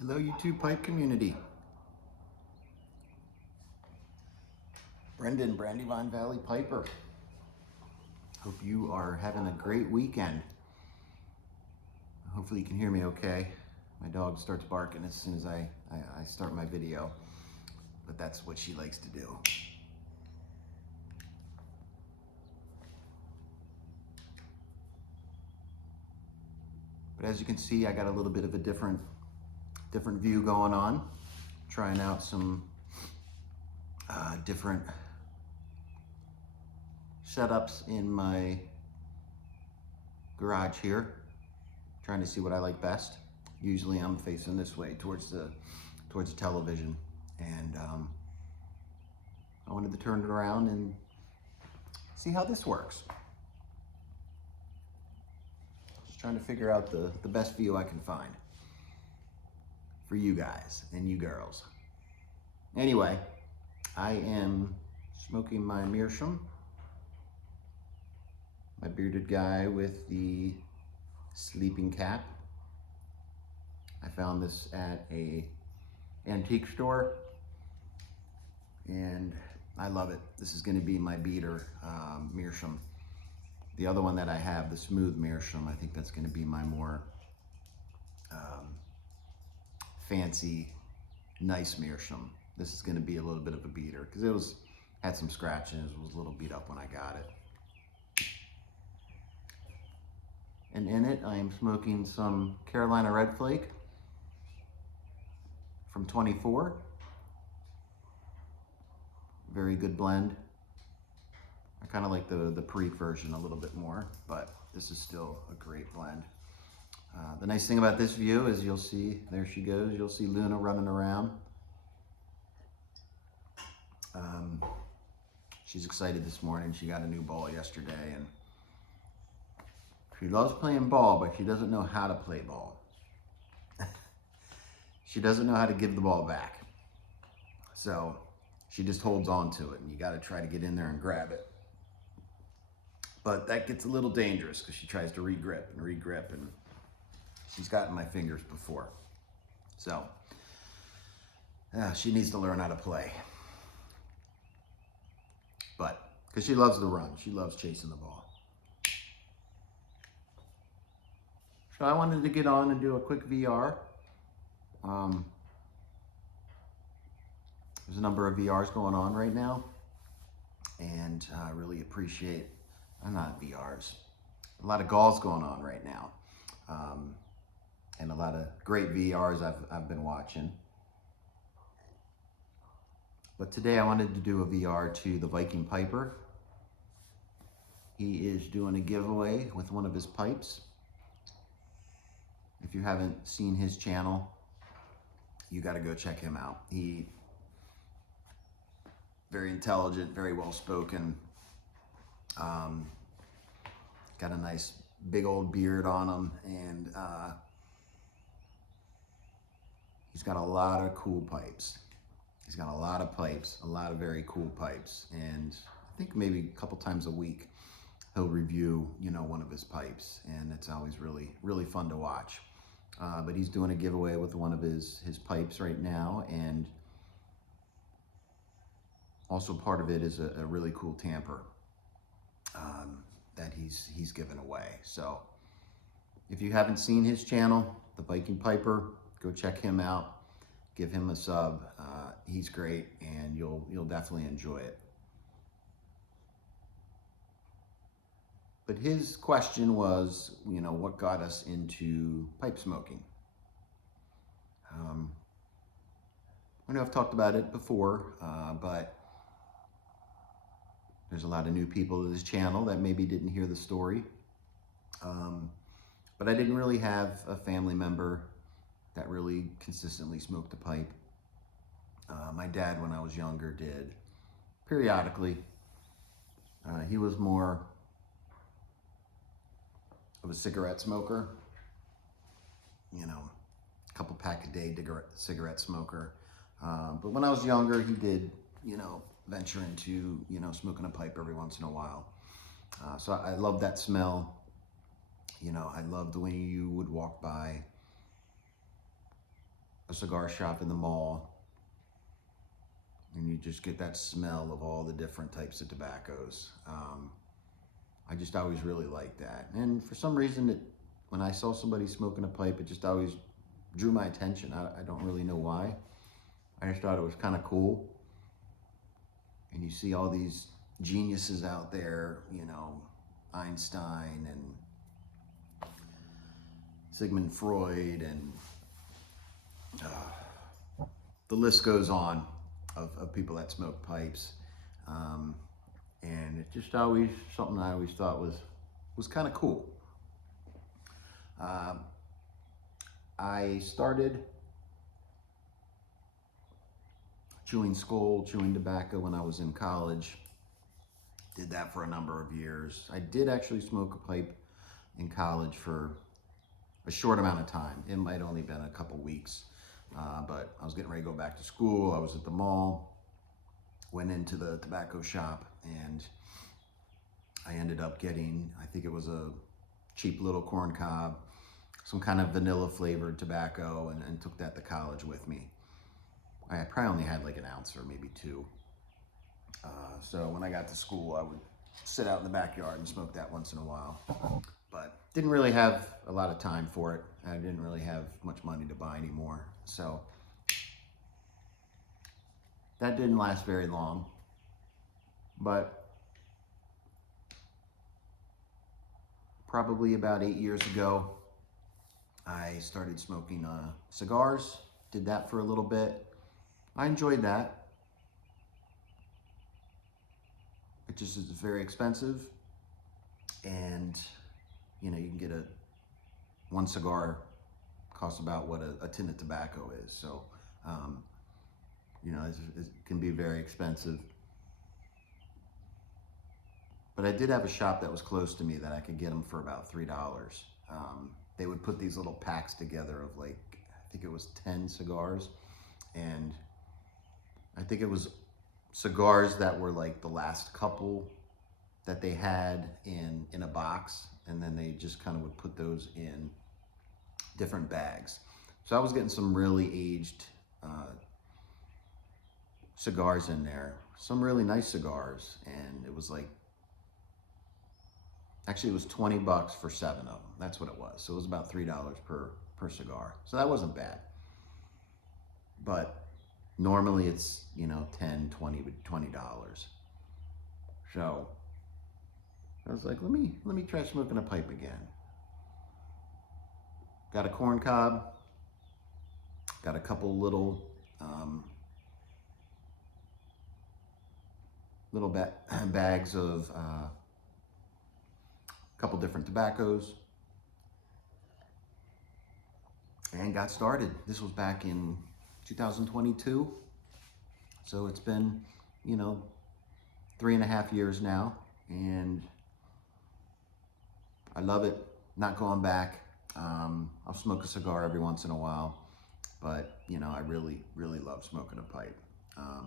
Hello YouTube pipe community. Brendan, Brandywine Valley Piper. Hope you are having a great weekend. Hopefully you can hear me okay. My dog starts barking as soon as I start my video, but that's what she likes to do. But as you can see, I got a little bit of a different view going on. Trying out some different setups in my garage here. Trying to see what I like best. Usually I'm facing this way towards the television, and I wanted to turn it around and see how this works. Just trying to figure out the best view I can find for you guys and you girls. Anyway, I am smoking my Meerschaum, my bearded guy with the sleeping cap. I found this at a antique store and I love it. This is going to be my beater Meerschaum. The other one that I have, the smooth Meerschaum, I think that's going to be my more fancy, nice Meerschaum. This is going to be a little bit of a beater because it had some scratches. It was a little beat up when I got it. And in it, I am smoking some Carolina Red Flake from 24. Very good blend. I kind of like the Perique version a little bit more, but this is still a great blend. The nice thing about this view is you'll see, there she goes, you'll see Luna running around. She's excited this morning. She got a new ball yesterday, and she loves playing ball, but she doesn't know how to play ball. She doesn't know how to give the ball back. So she just holds on to it, and you got to try to get in there and grab it. But that gets a little dangerous because she tries to re-grip, and she's gotten my fingers before. So she needs to learn how to play. But because she loves the run, she loves chasing the ball. So I wanted to get on and do a quick VR. There's a number of VRs going on right now, and I really appreciate, not VRs, a lot of golf's going on right now, and a lot of great VRs I've been watching. But today I wanted to do a VR to the Viking Piper. He is doing a giveaway with one of his pipes. If you haven't seen his channel, you got to go check him out. He very intelligent, very well spoken. Got a nice big old beard on him, and he's got a lot of cool pipes. He's got a lot of pipes, a lot of very cool pipes, and I think maybe a couple times a week he'll review, one of his pipes, and it's always really fun to watch. But he's doing a giveaway with one of his pipes right now, and also part of it is a really cool tamper that he's given away. So if you haven't seen his channel, the Viking Piper, go check him out. Give him a sub. He's great, and you'll definitely enjoy it. But his question was, what got us into pipe smoking? I know I've talked about it before, but there's a lot of new people to this channel that maybe didn't hear the story. But I didn't really have a family member that really consistently smoked a pipe. My dad, when I was younger, did periodically. He was more of a cigarette smoker, a couple pack a day cigarette smoker. But when I was younger, he did, venture into, smoking a pipe every once in a while. So I love that smell. I loved when you would walk by a cigar shop in the mall, and you just get that smell of all the different types of tobaccos. I just always really liked that. And for some reason, when I saw somebody smoking a pipe, it just always drew my attention. I don't really know why. I just thought it was kind of cool. And you see all these geniuses out there, you know, Einstein and Sigmund Freud, and the list goes on of people that smoke pipes. And it's just always something I always thought was kind of cool. I started chewing skull, chewing tobacco when I was in college. Did that for a number of years. I did actually smoke a pipe in college for a short amount of time. It might only been a couple weeks, but I was getting ready to go back to school. I was at the mall, went into the tobacco shop, and I ended up getting, I think it was a cheap little corn cob, some kind of vanilla flavored tobacco, and took that to college with me. I probably only had like an ounce or maybe two. So when I got to school, I would sit out in the backyard and smoke that once in a while. But didn't really have a lot of time for it. I didn't really have much money to buy anymore. So that didn't last very long. But probably about 8 years ago, I started smoking cigars. Did that for a little bit. I enjoyed that. It just is very expensive, and you know, you can get one cigar costs about what a tin of tobacco is. So you know, it can be very expensive. But I did have a shop that was close to me that I could get them for about $3. They would put these little packs together of like, I think it was 10 cigars, and I think it was cigars that were like the last couple that they had in a box, and then they just kind of would put those in different bags. So I was getting some really aged cigars in there, some really nice cigars, and it was like, actually it was $20 for 7 of them. That's what it was. So it was about $3 per cigar. So that wasn't bad. But normally it's, you know, $10, $20. So I was like, let me try smoking a pipe again. Got a corn cob, got a couple little bags of a couple different tobaccos, and got started. This was back in 2022. So it's been, you know, 3.5 years now, and I love it. Not going back. I'll smoke a cigar every once in a while, but you know, I really, really love smoking a pipe.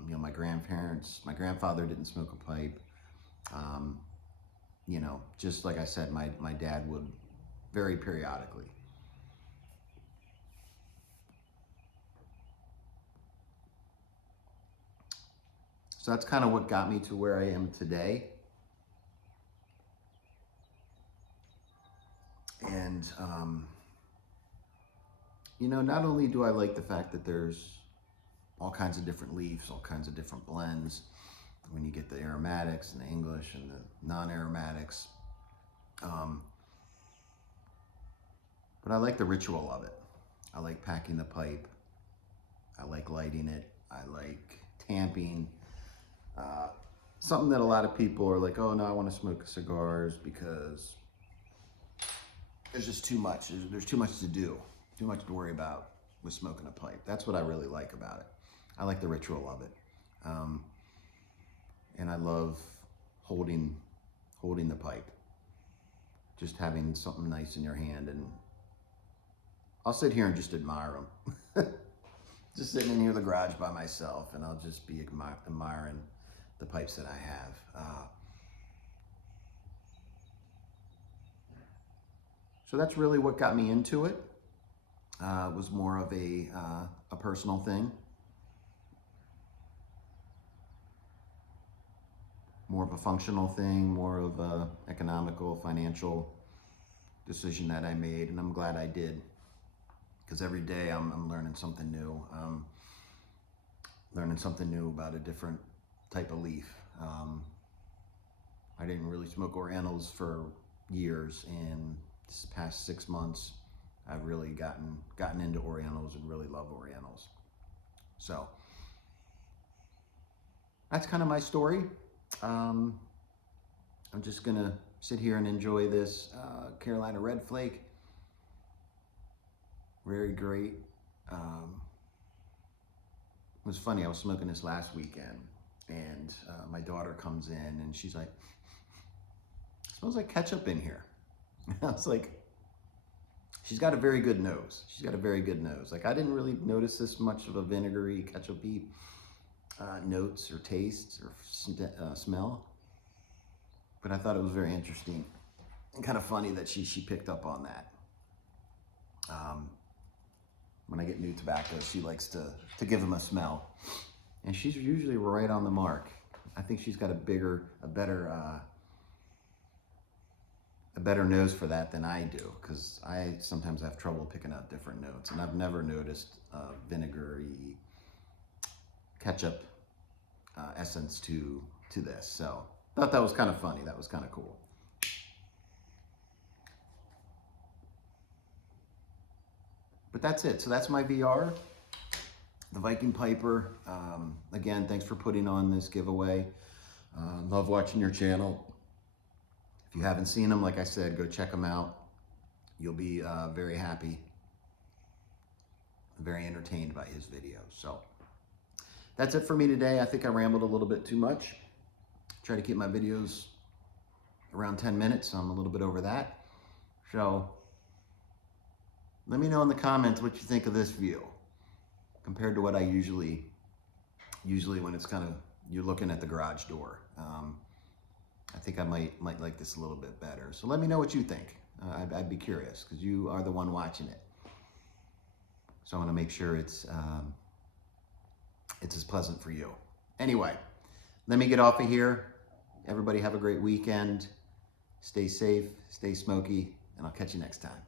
You know, my grandfather didn't smoke a pipe. You know, just like I said, my dad would very periodically. So that's kind of what got me to where I am today. And, you know, not only do I like the fact that there's all kinds of different leaves, all kinds of different blends, when you get the aromatics and the English and the non-aromatics, but I like the ritual of it. I like packing the pipe. I like lighting it. I like tamping. Something that a lot of people are like, oh no, I want to smoke cigars because there's just too much. There's too much to do, too much to worry about with smoking a pipe. That's what I really like about it. I like the ritual of it. And I love holding the pipe. Just having something nice in your hand, and I'll sit here and just admire them. Just sitting in here in the garage by myself, and I'll just be admiring the pipes that I have. So that's really what got me into it. was more of a personal thing, more of a functional thing, more of a economical, financial decision that I made, and I'm glad I did, because every day I'm learning something new. Learning something new about a different type of leaf. I didn't really smoke Orientals for years, and this past 6 months, I've really gotten into Orientals and really love Orientals. So that's kind of my story. I'm just gonna sit here and enjoy this Carolina Red Flake. Very great. It was funny, I was smoking this last weekend, and my daughter comes in and she's like, "It smells like ketchup in here." I was like, she's got a very good nose. She's got a very good nose. Like, I didn't really notice this much of a vinegary, ketchupy notes or tastes or smell, but I thought it was very interesting and kind of funny that she picked up on that. When I get new tobacco, she likes to give them a smell, and she's usually right on the mark. I think she's got a better nose for that than I do, because I sometimes have trouble picking out different notes, and I've never noticed vinegary ketchup essence to this. So I thought that was kind of funny. That was kind of cool. But that's it. So that's my VR, the Viking Piper. Again, thanks for putting on this giveaway. Love watching your channel. If you haven't seen him, like I said, go check him out. You'll be very happy, very entertained by his videos. So that's it for me today. I think I rambled a little bit too much. Try to keep my videos around 10 minutes. So I'm a little bit over that. So let me know in the comments what you think of this view compared to what I usually when it's kind of, you're looking at the garage door. I think I might like this a little bit better. So let me know what you think. I'd be curious, because you are the one watching it. So I want to make sure it's as pleasant for you. Anyway, let me get off of here. Everybody have a great weekend. Stay safe, stay smoky, and I'll catch you next time.